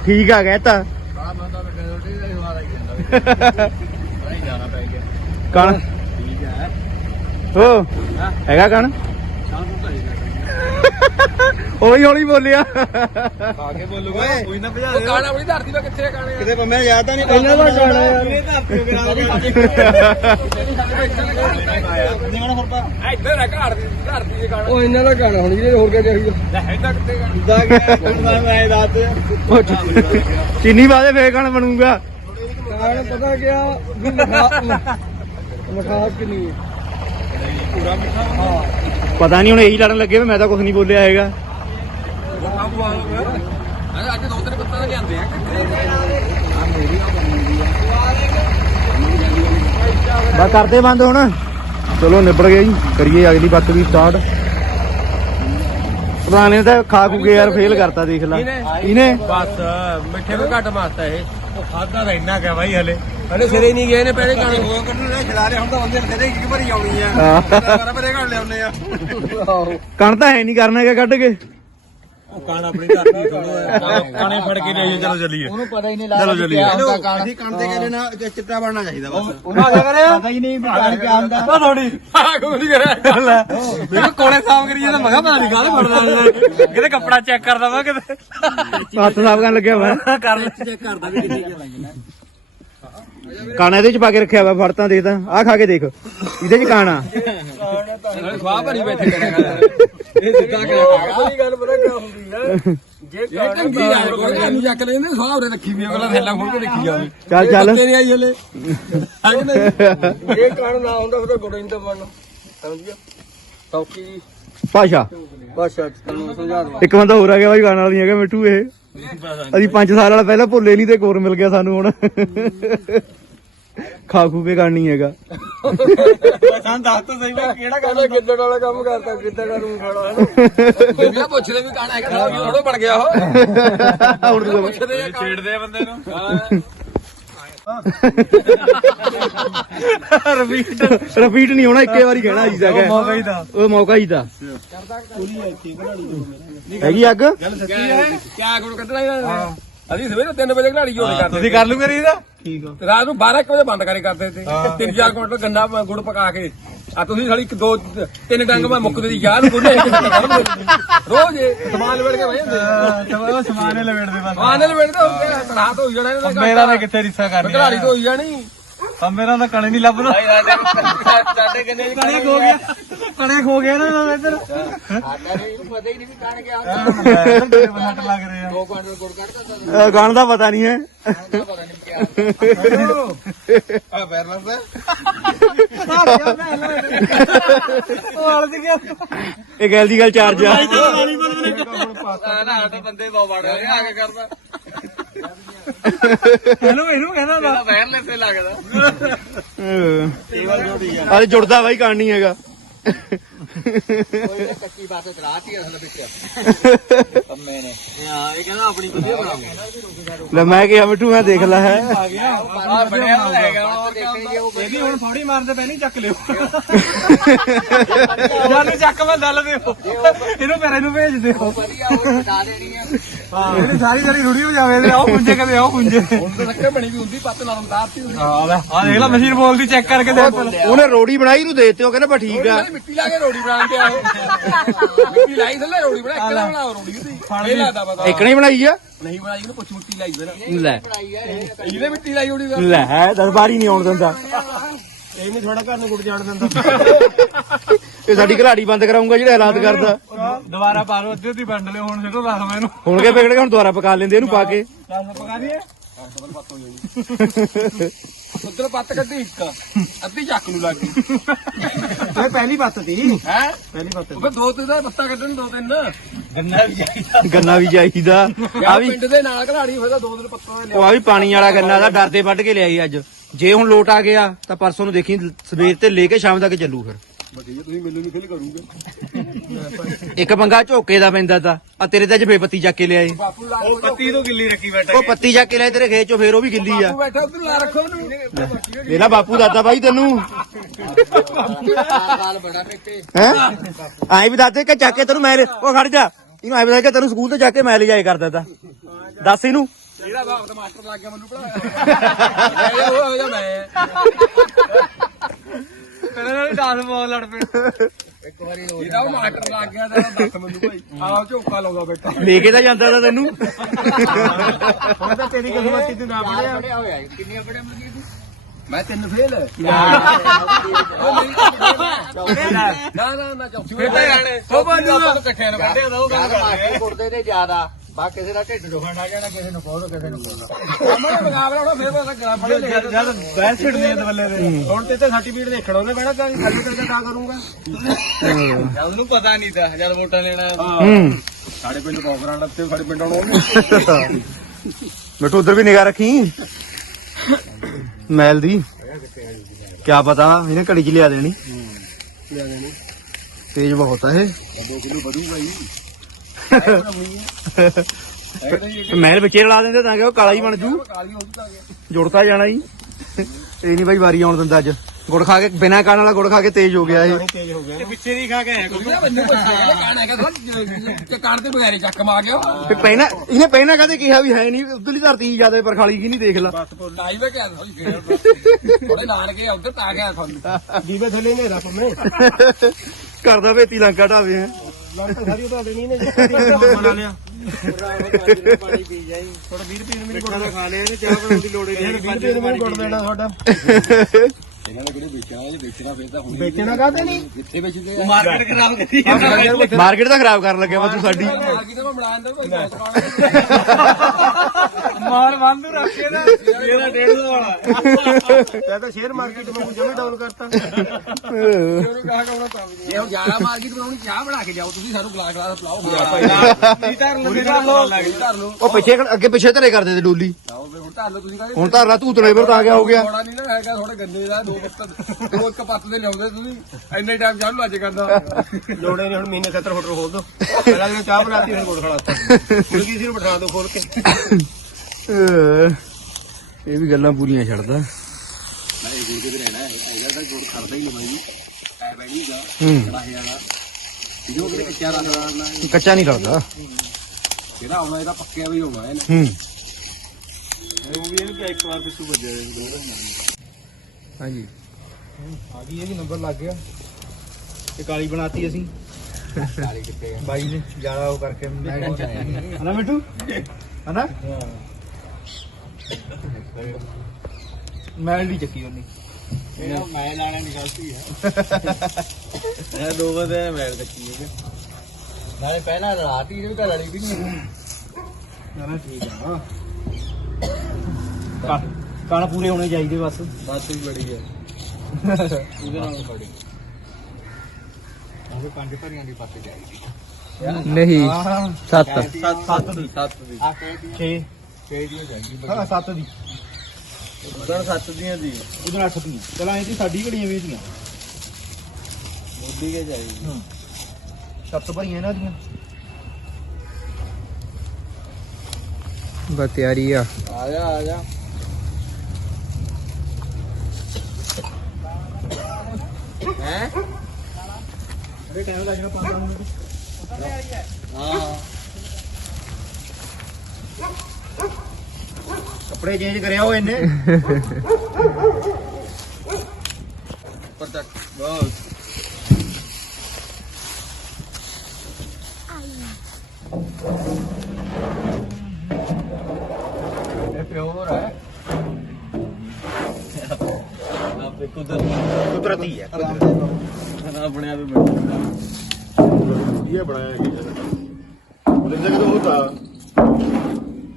ਠੀਕ ਆ ਕਹਿਤਾ। ਬੜਾ ਬੰਦਾ ਤਾਂ ਡਿਊਟੀ ਦਾ ਹੀ ਵਾਰਾ ਹੀ ਜਾਂਦਾ ਨਹੀਂ ਜਾਣਾ ਪੈ ਗਿਆ। ਕਣ? ਠੀਕ ਹੈ। ਹੋ? ਹੈਗਾ ਕਣ? ਸ਼ਾਮ ਨੂੰ ਤਾਂ ਹੌਲੀ ਹੌਲੀ ਬੋਲਿਆ। ਖਾ ਕੇ ਬੋਲੂਗਾ ਕੋਈ ਨਾ ਭਜਾ ਦੇ ਗਾਣਾ ਆਪਣੀ ਧਰਤੀ ਦਾ ਕਿੱਥੇ ਗਾਣੇ ਕਿਤੇ ਪੰਮੇ ਯਾਦ ਤਾਂ ਨਹੀਂ ਇਹਨਾਂ ਦਾ ਗਾਣਾ ਯਾਰ। ਇਹਨੇ ਧਰਤੀ ਨਿਮਣ ਖੁਰਪਾ ਇੱਧਰ ਹੈ ਘਰ ਦੀ ਧਰਤੀ ਦੇ ਗਾਣਾ। ਉਹ ਇਹਨਾਂ ਦਾ ਗਾਣਾ ਹੁਣ ਜਿਹੜੇ ਹੋਰ ਕਿਆ ਚਾਹੀਦਾ? ਲੈ ਇਹਦਾ ਕਿੱਥੇ ਗਾਣਾ? ਦਾ ਗਿਆ ਮੈਂ ਦੱਸ ਉਹ ਚ- ਚੀਨੀ ਬਾਦੇ ਫੇਰ ਕਣ ਬਣੂਗਾ। ਗਾਣਾ ਪਤਾ ਗਿਆ ਵੀ ਮਠਾਸ ਕਿੰਨੀ ਹੈ? ਪੂਰਾ ਮਿੱਠਾ। ਹਾਂ। ਪਤਾ ਨਹੀਂ ਹੁਣ ਇਹੀ ਲੜਨ ਲੱਗੇ ਵੀ ਮੈਂ ਤਾਂ ਕੁਝ ਨਹੀਂ ਬੋਲਿਆ ਹੈਗਾ। ਵੋਟਾਂ ਪਵਾ ਲਓ ਫਿਰ ਅੱਜ ਦੋ ਤਿੰਨ ਪੱਤਾ ਲਿਆਂਦੇ ਆ ਬਸ ਕਰਦੇ ਬੰਦ ਹੁਣ। ਚਲੋ ਨਿਬੜ ਗਿਆ ਜੀ ਕਰੀਏ ਅਗਲੀ ਬੱਤ ਵੀ ਸਟਾਰਟ ਨੇ ਤਾਂ ਖਾ ਖੂ ਕੇ ਯਾਰ ਫੇਲ ਕਰਤਾ ਦੇਖ ਲੈ। ਇਹਨੇ ਬਸ ਮਿੱਠੇ ਵੀ ਘੱਟ ਮਾਸਤਾ ਇਹ। ਉਹ ਖਾਦਾ ਰਹਿਣਾ ਗਿਆ ਬਾਈ ਹਲੇ। ਹਲੇ ਸਿਰੇ ਨਹੀਂ ਗਏ ਨੇ ਪਹਿਲੇ ਗਾਣੇ ਹੋਰ ਕੱਢਣ ਨੇ ਖਿਲਾ ਰਹੇ ਹੁਣ ਤਾਂ ਬੰਦੇ ਬਥੇਰੇ ਇੱਕ ਵਾਰੀ ਆਉਣੀ ਆ। ਹਾਂ। ਸਾਰਾ ਬਰੇ ਘੜ ਲਿਆਉਣੇ ਆ। ਕਣ ਤਾਂ ਹੈ ਨਹੀਂ ਕਰਨਾ ਹੈਗਾ ਕੱਢ ਕੇ। ਉਹ ਕਾਣ ਆਪਣੀ ਧਰਤੀ ਥੋੜੋ ਕਾਣੇ ਫੜ ਕੇ ਲਿਆਈਏ ਚਲੋ ਚੱਲੀਏ। ਉਹਨੂੰ ਪਤਾ ਹੀ ਨਹੀਂ ਲੱਗਦਾ ਚਲੋ ਚੱਲੀਏ। ਅਸੀਂ ਕਣ ਦੇ ਕਹਿੰਦੇ ਨਾ ਚਿੱਟਾ ਬਣਨਾ ਚਾਹੀਦਾ ਬਸ। ਉਹਨਾਂ ਆ ਕਰਿਆ? ਪਤਾ ਹੀ ਨਹੀਂ ਬਾਹਰ ਕੀ ਆਉਂਦਾ ਪਤਾ ਥੋੜੀ ਆ ਕੋਈ ਨਹੀਂ ਕਰਿਆ। ਮੈਨੂੰ ਕੋਲੇ ਸਾਫ਼ ਕਰੀ ਜਾਂਦਾ ਮੈਂ ਕਿਹਾ ਪਤਾ ਨਹੀਂ ਕਾਹਦੇ ਫੜਦਾ ਕਿਤੇ ਕੱਪੜਾ ਚੈੱਕ ਕਰਦਾ ਮੈਂ ਕਿਤੇ। ਹੱਥ ਸਾਫ਼ ਕਰਨ ਲੱਗਿਆ ਵਾ ਕਰ ਲੈ। ਚੈੱਕ ਕਰਦਾ ਵੀ ਕਾਣਾ ਇਹਦੇ ਚ ਪਾ ਕੇ ਰੱਖਿਆ ਵਾ ਫੜ ਤਾਂ ਦੇ ਤਾਂ ਆਹ ਖਾ ਕੇ ਦੇਖ। ਇਹਦੇ ਚ ਕਾਣਾ। ਸਵਾਹ ਭਰੀ ਬੈਠੇ ਕਰਿਆ ਇਹ ਸਿੱਧਾ ਕਰਿਆ ਕੋਈ ਗੱਲ ਪਤਾ ਕਿਆ ਹੁੰਦੀ ਹੈ ਜੇ ਟੰਗੀ ਆ ਕੋਈ ਨੂੰ ਚੱਕ ਲੈਂਦੇ ਉਰੇ ਰੱਖੀ ਵੀ ਅਗਲਾ ਥੈਲਾ ਖੋਲ ਕੇ ਦੇਖੀ ਜਾਵੇ। ਚੱਲ ਚੱਲ। ਤੇਰੇ ਆਈ ਹਲੇ। ਇਹ ਕਾਣ ਨਾ ਹੁੰਦਾ ਫਿਰ ਗੋੜੇ ਨਹੀਂ ਤਾਂ ਬਣਨਾ। ਸਮਝ ਗਿਆ ਸੌਕੀ ਜੀ। ਭਾਸ਼ਾ। ਬਸ ਤੈਨੂੰ ਸਮਝਾ ਦਵਾ ਇੱਕ ਬੰਦਾ ਹੋਰ ਆ ਗਿਆ ਬਾਈ ਗਾਣਾ ਵਾਲੀ ਹੈਗਾ ਮਿੱਠੂ ਇਹ। ਅਸੀਂ 5 ਸਾਲ ਵਾਲਾ ਪਹਿਲਾਂ ਭੁੱਲੇ ਨਹੀਂ ਤੇ ਕੋਰ ਮਿਲ ਗਿਆ ਸਾਨੂੰ ਹੁਣ। ਖਾ ਖੂ ਕੇ ਗਾਣੀ ਹੈਗਾ। ਸਾਨੂੰ ਦੱਸ ਤਾਂ ਸਹੀ ਮੈਂ ਕਿਹੜਾ ਕੰਮ ਕਿੱਦੜ ਵਾਲਾ ਕੰਮ ਕਰਦਾ ਕਿੱਦੜ ਦਾ ਰੂਮ ਖੜਾ ਹੈ ਬੀਬੀਆਂ ਪੁੱਛਦੇ ਵੀ ਕਾਣਾ ਹੈਗਾ ਥੋੜਾ ਬਣ ਗਿਆ ਉਹ। ਹੁਣ ਛੇੜਦੇ ਆ ਬੰਦੇ ਨੂੰ। ਰਿਪੀਟ ਰਿਪੀਟ ਨਹੀਂ ਹੋਣਾ ਇੱਕੇ ਵਾਰੀ ਕਹਿਣਾ ਜੀ ਜਾਗਾ ਮੌਕਾ ਹੀ ਤਾਂ। ਉਹ ਮੌਕਾ ਹੀ ਤਾਂ ਹੈਗੀ ਅੱਗ? ਕਿਆ ਗੁੜ ਕੱਢਣਾ ਇਹਨਾਂ ਅਸੀਂ ਸਵੇਰੇ 3 ਵਜੇ ਘਲਾੜੀ ਜੋੜ ਕਰਦੇ ਤੁਸੀਂ ਕਰ ਲੂ ਕਰੀ ਇਹਦਾ। ਠੀਕ ਆ। ਰਾਤ ਨੂੰ 12 ਕੁ ਵਜੇ ਬੰਦ ਕਰੇ ਕਰਦੇ ਤੇ ਤਿੰਨ ਚਾਰ ਕੁਇੰਟਲ ਗੰਨਾ ਗੁੜ ਪਕਾ ਕੇ। ਆ ਤੁਸੀਂ ਸਾਡੀ ਇੱਕ ਦੋ ਤਿੰਨ ਡੰਗ ਮੈਂ ਮੁੱਕਦੇ ਦੀ ਯਾਦ ਗੁੜ ਰੋਜ਼ ਇਹ ਸਮਾਨ ਲਵੇੜ ਕੇ ਬਹਿ ਜਾਂਦੇ ਉਹ ਸਮਾਨ ਲਵੇੜ ਦੇ ਬਸ। ਸਮਾਨ ਲਵੇੜ ਕੇ ਰਾਤ ਹੋ ਜਾਣਾ ਮੇਰਾ ਤਾਂ ਕਿੱਥੇ ਰਿਸਾ ਕਰਨੀ ਘਲਾੜੀ ਤੋਂ ਹੋਈ ਜਾਣੀ। ਆ ਮੇਰਾ ਤਾਂ ਕਣੇ ਨਹੀਂ ਲੱਭਦਾ। ਸਾਡੇ ਕਿੰਨੇ ਕਣੇ ਖੋ ਗਿਆ। ਕਣੇ ਖੋ ਗਿਆ ਨਾ ਇੱਧਰ। ਸਾਡਾ ਨਹੀਂ ਪਤਾ ਹੀ ਨਹੀਂ ਵੀ ਕਾਣ ਗਿਆ। ਸੱਟ ਲੱਗ ਰਹੇ ਆ। ਦੋ ਕੁਆਂਟਲ ਗੁੜ ਕੱਢਦਾ ਅਹ ਗਾਣ ਦਾ ਪਤਾ ਨਹੀਂ ਹੈ। ਤਾਂ ਪਤਾ ਨਹੀਂ ਕਿਆ ਆ ਬੈਰਲਸ ਹੈ ਉਹ ਅੜ ਗਿਆ ਇਹ ਗੱਲ ਦੀ ਗੱਲ ਚਾਰਜ ਆ ਨਾ ਤਾਂ ਬੰਦੇ ਬਹੁਤ ਵੜ ਰਹੇ ਆ ਕੇ ਕਰਦਾ। ਇਹਨੂੰ ਇਹਨੂੰ ਕਹਿੰਦਾ ਇਹਦਾ ਵਾਇਰਲੈਸ ਤੇ ਲੱਗਦਾ। ਅਰੇ ਜੁੜਦਾ ਬਾਈ ਕਾਣ ਨਹੀਂ ਹੈਗਾ। ਕੋਈ ਤਾਂ ਕੱਚੀ ਬਾਤ ਚਲਾਤੀ ਅਸਲ ਵਿੱਚ। ਕੰਮੇ ਨੇ। ਹਾਂ ਇਹ ਕਹਿੰਦਾ ਆਪਣੀ ਵਧੀਆ ਬਣਾਉਂਗੇ ਲੈ ਮੈਂ ਕਿਹਾ ਮਿੱਠੂ ਮੈਂ ਦੇਖ ਲੈ ਹੈ। ਆ ਗਿਆ। ਆ ਬਣਿਆ ਹੋਇਆ ਹੈਗਾ ਉਹ ਦੇਖਣਗੇ ਉਹ ਇਹ ਵੀ ਹੁਣ ਥੋੜੀ ਮਾਰਦੇ ਪੈ ਨਹੀਂ ਚੱਕ ਲਿਓ। ਜਾਨੂੰ ਚੱਕ ਮੈਂ ਦਲ ਦਿਓ। ਇਹਨੂੰ ਮੇਰੇ ਨੂੰ ਭੇਜ ਦਿਓ। ਵਧੀਆ ਉਹ ਬਣਾ ਦੇਣੀ ਆ। ਹਾਂ ਇਹਦੀ ਸਾਰੀ ਸਾਰੀ ਰੁੜੀ ਹੋ ਜਾਵੇ ਤੇ ਆਹ ਪੁੰਜੇ ਕਦੇ ਆਹ ਪੁੰਜੇ। ਹੁਣ ਤਾਂ ਰੱਖੇ ਬਣੀ ਵੀ ਹੁੰਦੀ ਪੱਤ ਨਾਲ ਉਤਾਰਤੀ ਹੁੰਦੀ। ਆ ਲੈ ਆ ਦੇਖ ਲੈ ਮਸ਼ੀਨ ਬੋਲਦੀ ਚੈੱਕ ਕਰਕੇ ਦੇਖ। ਉਹਨੇ ਰੋੜੀ ਬਣਾਈ ਨੂੰ ਦੇਤੇ ਉਹ ਕਹਿੰਦਾ ਬਾ ਠੀਕ ਆ। ਉਹਨੇ ਮਿੱਟੀ ਲਾ ਕੇ ਰੋੜੀ ਬਣਾਉਣ ਤੇ ਆਏ। ਮਿੱਟੀ ਲਾਈ ਥੱਲੇ ਰੋੜੀ ਬਣਾ ਇੱਕ ਨਾ ਬਣਾਓ ਰੋੜੀ ਉਹਦੀ। ਇਹ ਲਾਦਾ ਪਤਾ। ਇੱਕ ਨਹੀਂ ਬਣਾਈ ਆ? ਨਹੀਂ ਬਣਾਈ ਉਹਨੂੰ ਪੁੱਛ ਮਿੱਟੀ ਲਾਈ ਫਿਰ ਲੈ। ਇਹਦੇ ਮਿੱਟੀ ਲਾਈ ਹੋਣੀ ਫਿਰ ਲੈ ਦਰਬਾਰੀ ਨਹੀਂ ਆਉਣ ਦਿੰਦਾ। ਇਹ ਨਹੀਂ ਥੋੜਾ ਘਰ ਨੂੰ ਗੁੜ ਜਾਣ ਦਿੰਦਾ। ਇਹ ਸਾਡੀ ਘਰਾੜੀ ਬੰਦ ਕਰਾਉਂਗਾ ਜਿਹੜਾ ਹਾਲਾਤ ਕਰਦਾ। ਦੁਬਾਰਾ ਪਾ ਲਓ ਅੱਧੇ ਦੀ ਵੰਡ ਲਿਓ ਹੁਣ ਸਿੱਟੋ ਦੱਸ ਮੈਨੂੰ। ਹੁਣ ਕੇ ਵਿਗੜ ਕੇ ਹੁਣ ਦੁਬਾਰਾ ਪਕਾ ਲੈਂਦੇ ਇਹਨੂੰ ਪਾ ਕੇ। ਪਕਾ ਦਈਏ। ਉਧਰ ਪੱਤ ਕੱਢੀ ਇੱਕ ਅੱਧੀ ਚੱਕ ਨੂੰ ਲੱਗ ਗਈ। ਇਹ ਪਹਿਲੀ ਬਾਤ ਤੀ ਹੈ? ਪਹਿਲੀ ਬਾਤ ਉਹ ਫਿਰ ਦੋ ਤਿੰਨ ਦਾ ਪੱਤਾ ਕੱਢਣ ਦੋ ਤਿੰਨ। ਗੰਨਾ ਵੀ ਚਾਹੀਦਾ। ਗੰਨਾ ਵੀ ਚਾਹੀਦਾ। ਆ ਵੀ ਪਿੰਡ ਦੇ ਨਾਲ ਘਲਾੜੀ ਤਾਂ ਦੋ ਦਿਨ ਪੱਤਾ ਉਹ ਆ ਵੀ ਪਾਣੀ ਵਾਲਾ ਗੰਨਾ ਦਾ ਡਰਦੇ ਵੱਢ ਕੇ ਲਿਆਈ ਅੱਜ। ਜੇ ਹੁਣ ਲੋਟ ਆ ਗਿਆ ਤਾਂ ਪਰਸੋਂ ਨੂੰ ਦੇਖੀ ਸਵੇਰ ਤੇ ਲੈ ਕੇ ਸ਼ਾਮ ਤੱਕ ਚੱਲੂ ਫਿਰ। ਬੜੀ ਤੁਸੀਂ ਮੈਨੂੰ ਨਹੀਂ ਫਿਲ ਕਰੋਗੇ ਇੱਕ ਪੰਗਾ ਝੋਕੇ ਦਾ ਪੈਂਦਾ ਤਾਂ ਆ ਤੇਰੇ ਤੇ ਜਫੇ ਪੱਤੀ ਚੱਕ ਕੇ ਲਿਆਏ। ਉਹ ਪੱਤੀ ਤੋਂ ਗਿੱਲੀ ਰੱਖੀ ਬੈਠਾ ਉਹ ਪੱਤੀ ਚੱਕ ਕੇ ਲਿਆਏ ਤੇਰੇ ਖੇਤ ਚੋਂ ਫੇਰ ਉਹ ਵੀ ਗਿੱਲੀ ਆ। ਬਾਪੂ ਬੈਠਾ ਉਧਰ ਲਾ ਰੱਖੋ ਉਹਨੂੰ। ਵੇਲਾ ਬਾਪੂ ਦਾਦਾ ਬਾਈ ਤੈਨੂੰ। ਬੜਾ ਹੈ? ਆਈ ਵੀ ਦਾਦੇ ਕਿ ਚੱਕ ਕੇ ਤੈਨੂੰ ਮੈਂ ਉਹ ਖੜ ਜਾ। ਇਹਨੂੰ ਆਈ ਕੇ ਤੈਨੂੰ ਸਕੂਲ ਤੇ ਜਾ ਕੇ ਮੈਂ ਲੈ ਜਾਏ ਕਰਦਾ ਤਾ। ਦੱਸ ਇਹਨੂੰ। ਜਿਹੜਾ ਬਾਪ ਦਾ ਮਾਸਟਰ ਲੱਗ ਗਿਆ ਮੈਨੂੰ ਪੜਾਇਆ ਉਹ ਹੋ ਜਾ ਮੈਂ। ਤੇਰੇ ਨਾਲ 10 ਬੋਲ ਲੜ ਪਏ। ਇੱਕ ਵਾਰੀ ਇਹਦਾ ਉਹ ਮਾਸਟਰ ਲੱਗ ਗਿਆ ਤਾਂ ਦੱਸ ਮੈਨੂੰ ਭਾਈ। ਆਹ ਝੋਕਾ ਲਾਉਂਦਾ ਬੈਠਾ। ਲੈ ਕੇ ਤਾਂ ਜਾਂਦਾ ਤਾ ਤੈਨੂੰ। ਹੁਣ ਤਾਂ ਤੇਰੀ ਕਿਸਮਤ ਤੇ ਨਾ ਪੜਿਆ ਹੋਇਆ ਕਿੰਨੀਆਂ ਪੜਿਆ ਮਰਜ਼ੀ ਤੂੰ ਮੈਂ ਤਿੰਨ ਫੇਲ। ਨਾ ਨਾ ਨਾ ਚੌਥੀ ਫੇਰ ਤਾਂ ਗਾਣੇ ਉਹ ਬੰਦੂ ਇਕੱਠੇ ਨਾ ਕੱਢਿਆ ਦਾ ਉਹ ਗੱਲ ਕਰਦੇ ਤੇ ਜ਼ਿਆਦਾ। ਬਾ ਕਿਸੇ ਦਾ ਢਿੱਡ ਦੁਖਣ ਆ ਜਾਣਾ ਕਿਸੇ ਨੂੰ ਕੋਲ ਕਿਸੇ ਨੂੰ ਕੋਲ ਅਮਰ ਮੁਕਾਬਲਾ ਹੋਣਾ ਫੇਰ ਪਤਾ ਗਲਾ ਫੜੇ ਲੈ ਜਦ ਬੈਲ ਛਿੜਦੇ ਆ ਦਵੱਲੇ ਦੇ। ਹੁਣ ਤੇ ਤੇ ਸਰਟੀਫਿਕੇਟ ਦੇਖਣਾ ਉਹਨੇ ਬਹਿਣਾ ਤਾਂ ਗੱਲ ਕਰਕੇ ਕਾ ਕਰੂੰਗਾ। ਜਦ ਉਹਨੂੰ ਪਤਾ ਨਹੀਂ ਤਾਂ ਜਦ ਵੋਟਾਂ ਲੈਣਾ। ਹੂੰ। ਸਾਡੇ ਪਿੰਡ ਪ੍ਰੋਗਰਾਮ ਲੱਤੇ ਸਾਡੇ ਪਿੰਡ ਆਉਣਾ ਬੇਟੂ ਉਧਰ ਵੀ ਨਿਗਾਹ ਰੱਖੀ। ਮੈਲ ਦੀ। ਕਿਆ ਪਤਾ ਇਹਨੇ ਘੜੀ ਚ ਲਿਆ ਦੇਣੀ। ਤੇਜ਼ ਬਹੁਤ ਆ ਇਹ। 2 ਕਿਲੋ ਵਧੂਗਾ ਹੀ ਮਹਿਲ ਵਿੱਚੇ ਰਲਾ ਦਿੰਦੇ ਤਾਂ ਕਿ ਉਹ ਕਾਲਾ ਹੀ ਬਣ ਜੂ। ਕਾਲੀ ਹੋ ਜੂ ਤਾਂ ਜੁੜਤਾ ਜਾਣਾ ਹੀ। ਇਹ ਨਹੀਂ ਬਾਈ ਵਾਰੀ ਆਉਣ ਦਿੰਦਾ ਅੱਜ। ਗੁੜ ਖਾ ਕੇ ਬਿਨਾਂ ਕਾਣ ਵਾਲਾ ਗੁੜ ਖਾ ਕੇ ਤੇਜ਼ ਹੋ ਗਿਆ ਇਹ। ਤੇਜ਼ ਹੋ ਗਿਆ ਪਿੱਛੇ ਨਹੀਂ ਖਾ ਕੇ ਆਇਆ ਕੋਈ? ਨਾ ਬੰਦੇ ਕੋਈ ਕਾਣ ਹੈਗਾ ਕਿ ਕਾਣ ਤੇ ਬਗੈਰੀ ਚੱਕ ਮਾ ਗਿਆ ਤੇ ਪਹਿਨਾ ਇਹਨੇ ਪਹਿਨਾ ਕਹਦੇ ਕਿਹਾ ਵੀ ਹੈ ਨਹੀਂ ਉਧਰਲੀ ਧਰਤੀ ਜ਼ਿਆਦਾ ਪਰ ਖਾਲੀ ਕੀ ਨਹੀਂ ਦੇਖ ਲਾ। ਲਾਈ ਵੇ ਕਿਹਾ ਥੋੜੀ ਫੇਰ। ਉਹਦੇ ਨਾਨਕੇ ਉਧਰ ਤਾਂ ਗਿਆ ਤੁਹਾਨੂੰ ਦੀਵੇ ਥੱਲੇ ਕਰਦਾ ਹੈ। ਲੰਕਾ ਸਾਰੀ ਉਡਾ ਦੇਣੀ ਨੇ ਬਣਾ ਲਿਆ ਪਾਣੀ ਪੀ ਜਾਈ ਥੋੜਾ 20 ਰੁਪਏ ਨੂੰ ਗੁੜ ਦਾ ਖਾ ਲਿਆ ਇਹਨੇ ਚਾਹ ਬਣਾਉਣ ਦੀ ਲੋੜ ਹੀ ਨਹੀਂ। 20 ਰੁਪਏ ਨੂੰ ਗੁੜ ਦੇਣਾ ਤੁਹਾਡਾ ਇਹਨਾਂ ਨੇ ਕਿਹੜੇ ਵੇਚਣਾ ਇਹ ਵੇਚਣਾ ਫੇਰ ਤਾਂ ਹੁਣ ਵੇਚਣਾ ਕਾਹਤੇ ਨਹੀਂ? ਜਿੱਥੇ ਵੇਚਦੇ ਆ? ਮਾਰਕੀਟ ਖਰਾਬ ਮਾਰਕੀਟ ਤਾਂ ਖਰਾਬ ਕਰਨ ਲੱਗਿਆ ਵਾ ਤੂੰ ਸਾਡੀ। ਮਾਰਕੀ ਤਾਂ ਬਣਾਉਣ ਦਾ ਕੋਈ ਮਾਲ ਬੰਦੂ ਰੱਖ ਕੇ ਨਾ ਇਹਦਾ 150 ਵਾਲਾ। ਮੈਂ ਤਾਂ ਸ਼ੇਅਰ ਮਾਰਕੀਟ ਨੂੰ ਜਮੇ ਡਾਊਨ ਕਰਤਾ। ਇਹ ਹੁਣ 11 ਮਾਰਕੀਟ ਬਣਾਉਣੀ ਚਾਹ ਬਣਾ ਕੇ ਜਾਓ ਤੁਸੀਂ ਸਾਨੂੰ ਗਲਾਸ ਗਲਾਸ ਪਿਲਾਓ ਕੀ ਧਰ ਲੋ ਮੇਰਾ ਲੱਗ ਧਰ ਲਓ। ਉਹ ਪਿੱਛੇ ਅੱਗੇ ਪਿੱਛੇ ਧਰੇ ਕਰਦੇ ਤੇ ਡੋਲੀ। ਹੁਣ ਧਰ ਲਓ ਧਰਨਾ ਤੂੰ ਤਨੇਵਰ ਤਾਂ ਆ ਗਿਆ ਹੋ ਗਿਆ। ਥੋੜਾ ਨਹੀਂ ਨਾ ਹੈਗਾ ਥੋੜੇ ਗੰਦੇ ਦਾ ਦੋ ਪੱਤ ਦੋ ਇੱਕ ਪੱਤ ਦੇ ਲਿਆਉਂਦੇ ਤੁਸੀਂ। ਇੰਨੇ ਟਾਈਮ ਚਾਹੂ ਅੱਜ ਕਰਦਾ। ਲੋੜੇ ਨਹੀਂ ਹੁਣ ਮਹੀਨੇ ਖਤਰ ਹੋਟਲ ਖੋਲ ਦੋ। ਪਹਿਲਾਂ ਚਾਹ ਬਣਾਤੀ ਫਿਰ ਗੁੜ ਖਲਾਤਾ। ਹੁਣ ਸੀ ਨੂੰ ਬਿਠਾ ਦੋ ਖੋਲ ਕੇ। ਇਹ ਵੀ ਗੱਲਾਂ ਪੂਰੀਆਂ ਛੱਡਦਾ। ਮੈਂ ਇਹ ਗੁੜ ਦੇ ਰਹਿਣਾ ਹੈ। ਇਹਦਾ ਤਾਂ ਗੁੜ ਖੜਦਾ। ਹੀ। ਨਹੀਂ ਬਾਈ ਐ ਬੈਣੀਗਾ ਹੂੰ ਕੜਾਹੇ ਵਾਲਾ ਜੋ ਕਿ ਕੱਚਾ ਰੰਗ ਲਾਣਾ ਕੱਚਾ ਨਹੀਂ ਕਰਦਾ ਜਿਹੜਾ ਆਉਣਾ ਇਹਦਾ ਪੱਕਿਆ ਵੀ ਹੋਣਾ ਇਹਨੇ ਹੂੰ ਉਹ ਵੀ ਇਹਨੂੰ ਇੱਕ ਵਾਰ ਪਿੱਛੂ ਵੱਜਿਆ ਹਾਂਜੀ ਆ ਗਈ ਇਹ ਵੀ ਨੰਬਰ ਲੱਗ ਗਿਆ ਤੇ ਕਾਲੀ ਬਣਾਤੀ ਅਸੀਂ ਕਾਲੀ ਕਿੱਥੇ ਆ ਬਾਈ ਨੇ ਜ਼ਿਆਦਾ ਉਹ ਕਰਕੇ ਹਨਾ ਮਿੱਟੂ ਹਨਾ? ਮੈਲ ਦੀ ਚੱਕੀ ਉਹਨੇ। ਇਹ ਮੈਂ ਲਾਣਾ ਨਹੀਂ ਗਲਤੀ ਹੈ ਇਹ ਦੋ ਵਜੇ ਮੈਂ ਚੱਕੀ ਹੈ। ਨਾਲੇ ਪਹਿਲਾਂ ਰਾਤ ਹੀ ਤਾਂ ਲੜੀ ਵੀ ਨਹੀਂ ਨਾ ਠੀਕ ਆ। ਕਣ ਪੂਰੇ ਹੋਣੇ ਚਾਹੀਦੇ ਬਸ। ਬਾਤ ਵੀ ਬੜੀ ਹੈ ਉਹਦੇ ਨਾਲ ਬੜੀ। ਉਹ ਪੰਜ ਭਰੀਆਂ ਦੀ ਪੱਤ ਜਾਏਗੀ ਨਹੀਂ 7 ਸੱਤ। ਸੱਤ ਦੀ ਸੱਤ ਦੀ। ਆ ਕਹਿ ਦੀ 6 ਕਹਿ ਦੀ ਜਾਏਗੀ ਹਾਂ 7 ਦੀ। ਉਧਰ ਸੱਤ ਦੀਆਂ ਦੀ। ਉਦੋਂ 8 ਦੀ। ਚਲਾਂ ਇਹ ਸਾਡੀ ਘੜੀਆਂ ਵੇਚਦੀਆਂ ਮੋਦੀ ਕੇ ਜਾਏਗੀ 7 ਭਰੀਆਂ ਇਹਨਾਂ ਦੀਆਂ। ਬਸ ਤਿਆਰੀ ਆ। ਆ ਜਾ ਆ ਜਾ ਹੈ? ਅਰੇ ਟਾਈਮ ਲੱਗ ਜਾਣਾ 5 ਮਿੰਟ। ਹਾਂ। ਕੱਪੜੇ ਚੇਂਜ ਕਰਿਆ ਉਹ ਇਹਨੇ। ਪਰ ਤੱਕ, ਬਸ। ਇਹ ਪਿਓਰ ਹੈ। ਆਪੇ ਕੁਦਰ ਕੁਦਰਤੀ ਹੈ ਆਪਣੇ ਆਪ ਹੀ ਬਣ ਇਹ ਬਣਾਇਆ ਹੈ ਉਹਦੇ ਜਗ੍ਹਾ ਤੋਂ ਹੁੰਦਾ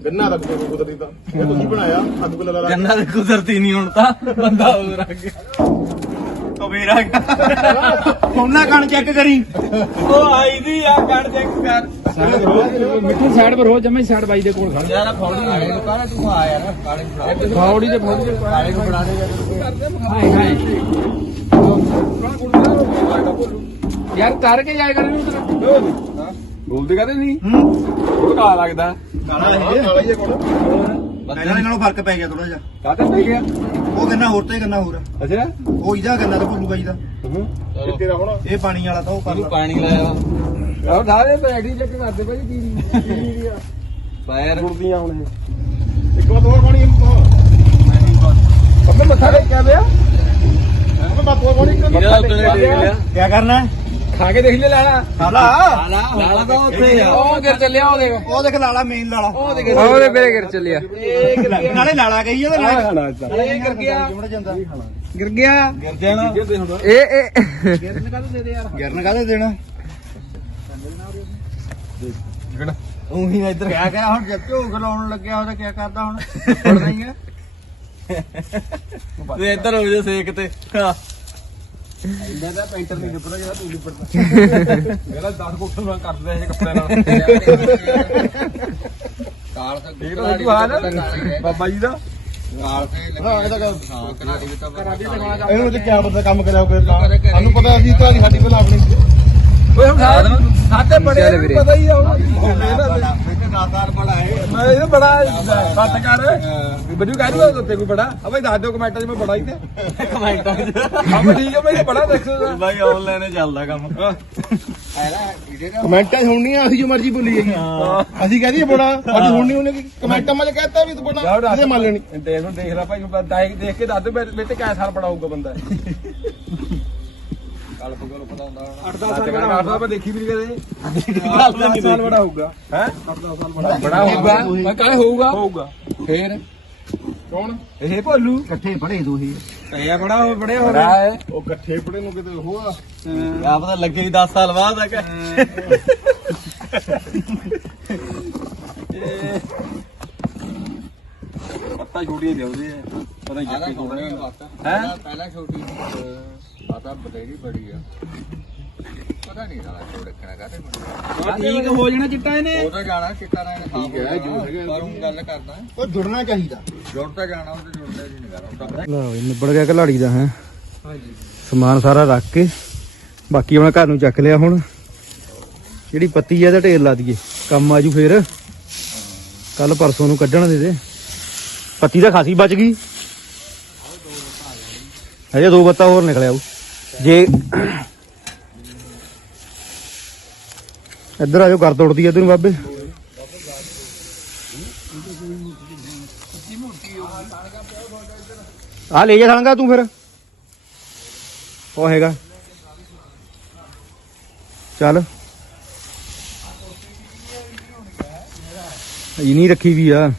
ਗੰਨਾ ਦਾ ਕੋਈ ਕੁਦਰਤੀ ਦਾ ਇਹ ਤੁਸੀਂ ਬਣਾਇਆ ਅੱਗ ਕੋਲ ਲਾ ਲਾ ਗੰਨਾ ਦੇ ਕੁਦਰਤੀ ਨਹੀਂ ਹੁਣ ਤਾਂ ਬੰਦਾ ਹੋਰ ਆ ਗਿਆ ਉਹ ਮੇਰਾ ਉਹਨਾਂ ਕਣ ਚੈੱਕ ਕਰੀ। ਉਹ ਆਈ ਦੀ ਆ ਕੱਢ ਚੈੱਕ ਕਰ। ਮਿੱਠੂ ਸਾਈਡ ਪਰ ਹੋ ਜਮੇ ਸਾਈਡ ਬਾਈ ਦੇ ਕੋਲ ਖੜ ਯਾਰ ਫੌੜੀ ਨੂੰ ਤੂੰ ਆਇਆ ਨਾ ਕਾਲੇ ਨੂੰ ਫੜਾ ਦੇ। ਫੌੜੀ ਤੇ ਫੌੜੀ ਤੇ ਕਾਲੇ ਨੂੰ ਫੜਾ ਦੇ। ਜਾ ਹਾਏ ਹਾਏ। ਯਾਰ ਕਰਕੇ ਜਾਇਆ ਕਰ ਇਹਨੂੰ ਬੋਲਦੇ ਕਹਦੇ ਨਹੀਂ ਹੋਰ ਕਾ ਲੱਗਦਾ। ਕਾਲਾ ਇਹ ਕਾਲਾ ਹੀ ਹੈ। ਕੋਲ ਪਹਿਲਾਂ ਨਾਲੋਂ ਫ਼ਰਕ ਪੈ ਗਿਆ ਥੋੜਾ ਜਿਹਾ। ਕਾਹਤੇ ਪੈ ਗਿਆ? ਉਹ ਗੰਨਾ ਹੋਰ ਤੇ ਗੰਨਾ ਹੋਰ। ਆ। ਅੱਛਾ। ਉਹ ਇਹਦਾ ਗੰਨਾ ਤਾਂ ਭੁੱਲੂ ਬਾਈ ਦਾ। ਇਹ ਤੇਰਾ ਹੁਣ। ਇਹ ਪਾਣੀ ਵਾਲਾ ਤਾਂ ਉਹ ਕਰ ਲਾ ਪਾਣੀ ਲਾਇਆ। ਆਹ ਸਾਰੇ ਬੈਟਰੀ ਚੈੱਕ ਕਰਦੇ ਭਾਈ ਕੀ ਪੈਰ ਗੁਰਦੀਆਂ ਹੁਣ ਇਹ। ਇੱਕ ਵਾਰ ਹੋਰ ਪਾਣੀ ਅੱਬੇ ਮੱਥਾ ਟੇਕਿਆ ਪਿਆ। ਮੈਂ ਹੋਰ ਪਾਣੀ ਇੱਕ ਇਹਦਾ ਉੱਤੇ ਦੇਖ ਲਿਆ ਕੀ ਕਰਨਾ? ਹੈ ਖਾ ਕੇ ਦੇਖ ਲੈ ਲਾਲਾ। ਸਾਲਾ ਲਾਲਾ ਤਾਂ ਉੱਥੇ ਆ। ਉਹ ਗਿਰ ਚੱਲਿਆ ਉਹ ਦੇਖ ਉਹ ਦੇਖ ਲਾਲਾ ਮੇਨ ਲਾਲਾ। ਉਹ ਦੇਖ ਉਹਦੇ ਮੇਰੇ ਗਿਰ ਚੱਲਿਆ ਨਾਲੇ ਲਾਲਾ ਗਈ ਉਹਦੇ ਨਾਲ। ਇਹ ਗਿਰ ਗਿਆ। ਜਾਂਦਾ ਗਿਰ ਗਿਆ। ਗਿਰ ਜਾਣਾ ਇਹ ਇਹ। ਗਿਰਨ ਕਾਹਦੇ ਦੇਣਾ? ਉਹੀ ਇੱਧਰ ਕਿਆ ਕਰਾਂ ਹੁਣ ਜਦ ਝੋਕ ਲਾਉਣ ਲੱਗਿਆ ਉਹਦਾ ਕੀ ਕਰਦਾ ਹੁਣ? ਪੜਦਾ ਹੀ ਹੈ ਤੇ ਇੱਧਰ ਹੋ ਜਾ ਸੇਕ ਤੇ। ਹਾਂ। ਇੰਦਾ ਦਾ ਪੈਂਟਰ ਨਹੀਂ ਨਿਪੜਦਾ ਜਿਹੜਾ ਤੂੰ ਨਿਪੜਦਾ ਇਹਦਾ 10 ਕੁੱਟਣ ਨਾਲ ਕੱਟਦੇ ਇਹ ਕੱਪੜੇ ਨਾਲ। ਕਾਲ ਤਾਂ ਤੂੰ ਹਾਲ ਬਾਬਾ ਜੀ ਦਾ। ਕਾਲ ਤੇ ਹਾਂ ਇਹਦਾ ਗੱਲ ਹਾਂ ਕਨਾਡੀ ਵਿੱਚ ਤਾਂ ਕਨਾਡੀ ਇਹਨੂੰ ਤੇ ਕਿਆ ਪਤਾ ਕੰਮ ਕਰਿਆ ਕੋਈ ਤਾਂ ਸਾਨੂੰ ਪਤਾ ਅਸੀਂ ਤਾਂ ਸਾਡੀ ਪਹਿਲਾਂ ਆਪਣੀ। ਓਏ ਹੁਣ ਸਾਤੇ ਬੜੇ ਚੱਲ ਵੀਰੇ। ਪਤਾ ਹੀ ਆ ਹੁਣ। ਨਾਦਾਰ ਬੜਾ ਹੈ। ਮੈਂ ਇਹ ਬੜਾ ਬੱਤ ਕਰ ਮੈਨੂੰ ਕਹਿ ਦੂਗਾ ਤੇ ਕੋਈ ਬੜਾ? ਆ ਬਈ ਦੱਸ ਦਿਓ ਕਮੈਂਟਾਂ 'ਚ ਮੈਂ ਬੜਾ ਹੀ ਤੇ। ਕਮੈਂਟਾਂ 'ਚ। ਕੰਮ ਠੀਕ ਹੈ ਮੈਂ ਬੜਾ ਦੇਖੋ ਬਾਈ ਆਨਲਾਈਨ ਹੀ। ਚੱਲਦਾ ਕੰਮ। ਵੀਡੀਓ ਨਾ ਕਮੈਂਟਾਂ 'ਚ ਹੁੰਨੀ ਆ ਅਸੀਂ ਜੋ ਮਰਜ਼ੀ ਬੋਲੀ ਜਾਈਏ। ਅਸੀਂ ਕਹਦੀ ਬੜਾ ਸਾਡੀ ਸੁਣਨੀ ਉਹਨੇ ਕਿ ਕਮੈਂਟਾਂ ਮੈਂ ਕਹਤਾ ਵੀ ਤੂੰ ਬੜਾ ਇਹਦੇ ਮੰਨ ਲੈਣੀ। ਦੇਖ ਨੂੰ ਦੇਖ ਲੈ ਭਾਈ ਮੈਂ ਦੇਖ ਦੇਖ ਕੇ ਦੱਸ ਦੇ ਮੇਰੇ ਤੇ ਕਿਆ ਸਾਲ ਬੜਾ ਹੋਊਗਾ ਬੰਦਾ। ਕੱਲ ਪਗਲ ਪਤਾ ਹੁੰਦਾ ਹੁਣ। 8-10 ਸਾਲ ਬੜਾ ਹੋਊਗਾ। ਮੈਂ ਦੇਖੀ ਵੀ ਨਹੀਂ ਕਦੇ। ਗੱਲ ਤਾਂ ਨਹੀਂ ਸਾਲ ਬੜਾ ਹੋਊਗਾ। ਹੈ? 8-10 ਸਾਲ ਬੜਾ ਬੜਾ ਹੋਊਗਾ। ਮੈਂ ਕਾਲੇ ਹੋਊਗਾ। ਹੋਊਗਾ। ਫੇਰ? ਕੌਣ? ਇਹ ਭੋਲੂ। ਇਕੱਠੇ ਪੜੇ ਦੋਹੇ ਇਹ ਬੜਾ ਹੋ ਬੜੇ ਹੋ ਰਿਹਾ ਹੈ। ਉਹ ਗੱਠੇ ਪੜੇ ਨੂੰ ਕਿਤੇ ਉਹ ਆ। ਆ ਪਤਾ ਲੱਗੇ ਵੀ 10 ਸਾਲ ਬਾਅਦ ਆ ਕਿ ਪੱਤਾ ਛੋਟੀਆਂ ਦੇਉਂਦੇ ਆ। ਪਤਾ ਨਹੀਂ ਜੱਕੇ ਬਾਤ ਹੈਂ? ਪਹਿਲਾਂ ਛੋਟੀ ਪਤਾ ਬਤੇਰੀ ਬੜੀ ਆ। ਪਤਾ ਨਹੀਂ ਸਾਲਾ ਛੋੜ ਰੱਖਣਾ ਕਾਤੇ ਠੀਕ ਹੋ ਜਾਣਾ ਚਿੱਟਾ ਇਹਨੇ। ਉਹ ਤਾਂ ਜਾਣਾ ਕਿੱਤਾ ਰਹਿਣਾ ਠੀਕ ਹੈ, ਜੋੜ ਹੈਗਾ। ਪਰ ਹੁਣ ਗੱਲ ਕਰਦਾ। ਉਹ ਜੁੜਨਾ ਚਾਹੀਦਾ। ਜੁੜ ਤਾਂ ਜਾਣਾ ਉਹ ਤੇ ਜੁੜਦਾ ਜੀ ਨਹੀਂ ਕਰਦਾ ਲਓ ਇਹ ਨਿਬੜ ਗਿਆ ਘਲਾੜੀ ਦਾ ਹੈ। ਹਾਂਜੀ ਸਮਾਨ ਸਾਰਾ ਰੱਖ ਕੇ ਬਾਕੀ ਆਪਣਾ ਘਰ ਨੂੰ ਚੱਕ ਲਿਆ ਹੁਣ। ਜਿਹੜੀ ਪੱਤੀ ਆ ਇਹਦਾ ਢੇਰ ਲਾ ਦਈਏ। ਕੰਮ ਆਜੂ ਫੇਰ। ਕੱਲ ਪਰਸੋਂ ਨੂੰ ਕੱਢਣ ਦੇ ਦੇ। ਪੱਤੀ ਤਾਂ ਖਾਸੀ ਬਚ ਗਈ। ਹਜੇ ਦੋ ਬੱਤਾ ਹੋਰ ਨਿਕਲਿਆ ਉਹ ਜੇ ਇੱਧਰ ਆ ਜਾਓ ਕਰ ਤੋੜਦੀ ਇੱਧਰ ਨੂੰ ਬਾਬੇ ਆ ਲੈ ਜਾ ਸਾਲੰਗਾ ਤੂੰ ਫਿਰ ਉਹ ਹੈਗਾ ਚੱਲ ਇਹ ਨਹੀਂ ਰੱਖੀ ਵੀ ਆ